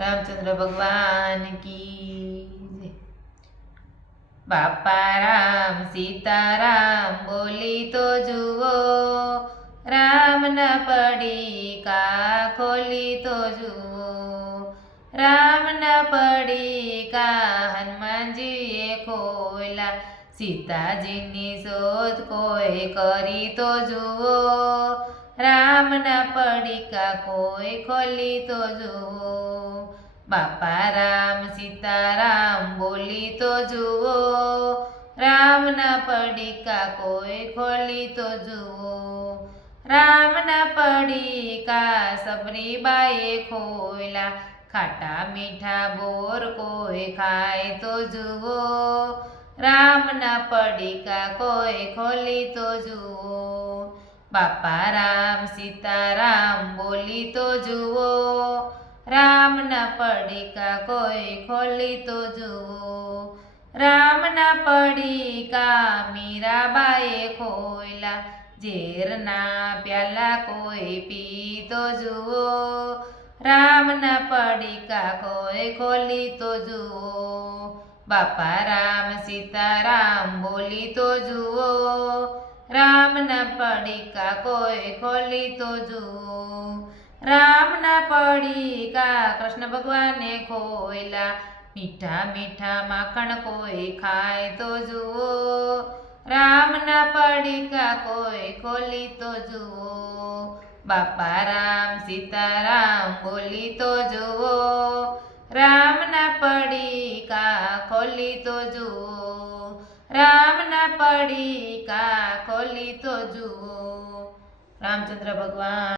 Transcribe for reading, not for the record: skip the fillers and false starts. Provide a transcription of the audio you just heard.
रामचंद्र भगवान की जय। बापा राम सीताराम बोली तो जुओ, राम न पड़ी का खोली तो जुओ, राम न पड़ी का हनुमान जी ये खोला, सीताजीनी शोध कोई करी तो जुओ, राम न पड़ी का कोई खोली तो जुओ, बापा राम सीताराम बोली तो जुओ, राम न पड़ी का कोई खोली तो जुओ, राम न पड़ी का सबरी बाए खोला, खाटा मीठा बोर कोई खाए तो जुओ, राम न पड़ी का कोई खोली तो जुओ, बापा राम सीताराम बोली तो जुओ, राम न पड़ी का कोई खोली तो जुओ, राम न पड़ी का मीराबाए खोला, ઝેર ના પ્યાલા કોઈ પી તો જુઓ, રામ ન પડી કા કોઈ ખોલી તો જુઓ, બાપા રામ સીતારામ બોલી તો જુઓ, રામ ન પડી કા કોઈ ખોલી તો જુઓ, રામ ન પડી કા કૃષ્ણ ભગવાને ખોયલા, મીઠા મીઠા માખણ કોઈ ખાય તો જુઓ, રામ ન પડી કા કોઈ ખોલી તો જુઓ, બાપા રામ સીતારામ બોલી તો જુઓ, રામ ન પડી કા ખોલી તો જુઓ, રામ ન પડી કા ખોલી તો જુઓ. રામચંદ્ર ભગવાન